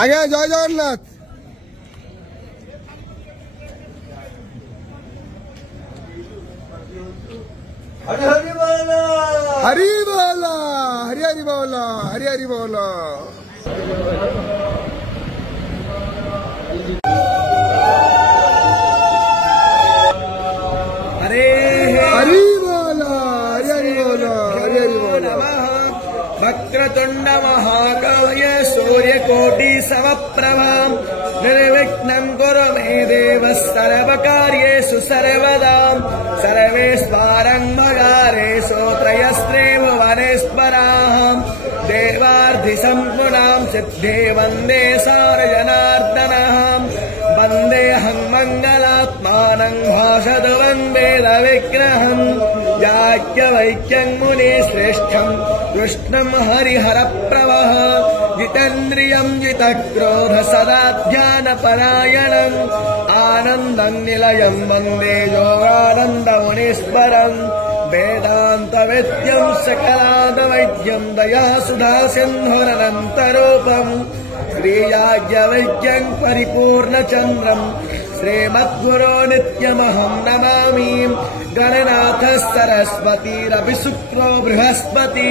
আগে জয় জগন্নাথ। हरि हरि बोलो, हरि बोलो, हरि हरि बोलो, हरि हरि बोलो। हरे हरि बोलो, हरि हरि बोलो, हरि हरि बोलो। वक्रतुंड महाकाय सूर्यकोटि समप्रभा निर्विघ्नं कुरु मे देव सर्वकार्येषु सर्वदा सर्वेश्वरं मगारेषु त्रयस्त्रे भुवनेश्वराः देवार्धिसम्पूर्णां सिद्धे वन्दे सारजनार्दनः वन्देऽहं मङ्गलात्मानं भाषद वन्देदविग्रहम् याज्ञवल्क्यं मुनिश्रेष्ठं कृष्णं हरिहरप्रभः जितेन्द्रियं जितक्रोध सदा ध्यानपरायणम् आनन्दं निलयं वन्दे योगानन्दमुनीश्वरम् वेदान्तवेद्यं सकलादवैद्यं दयासुधा सिन्धुरनन्तरूपम् श्रीयाज्ञवल्क्यं परिपूर्णचन्द्रम् श्रीमद्गुरो नित्यमहं नमामि गणनाथ सरस्वतीरपि शुक्रो बृहस्पति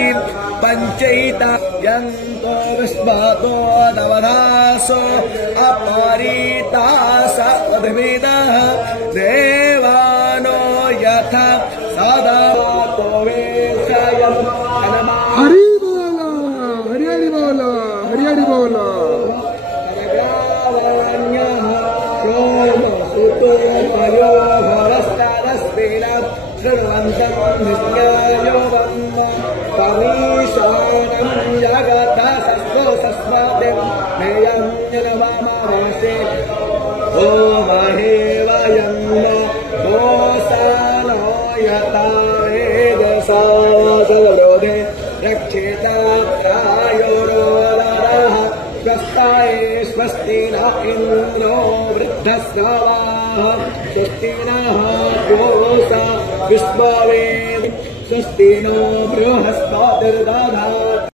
पञ्चैतायन्तो विश्वातो नवदासो अपरीतास उद्भिदः देवानो यथा सदा तो वेशयम् हरि बोलो, हरि हरि बोलो, हरि हरि बोलो। स्वस्ति न इंद्रो वृद्धस्रवाः स्वस्ति नः पूषा विश्ववेद स्वस्ति नो बृहस्पतिर्दधातु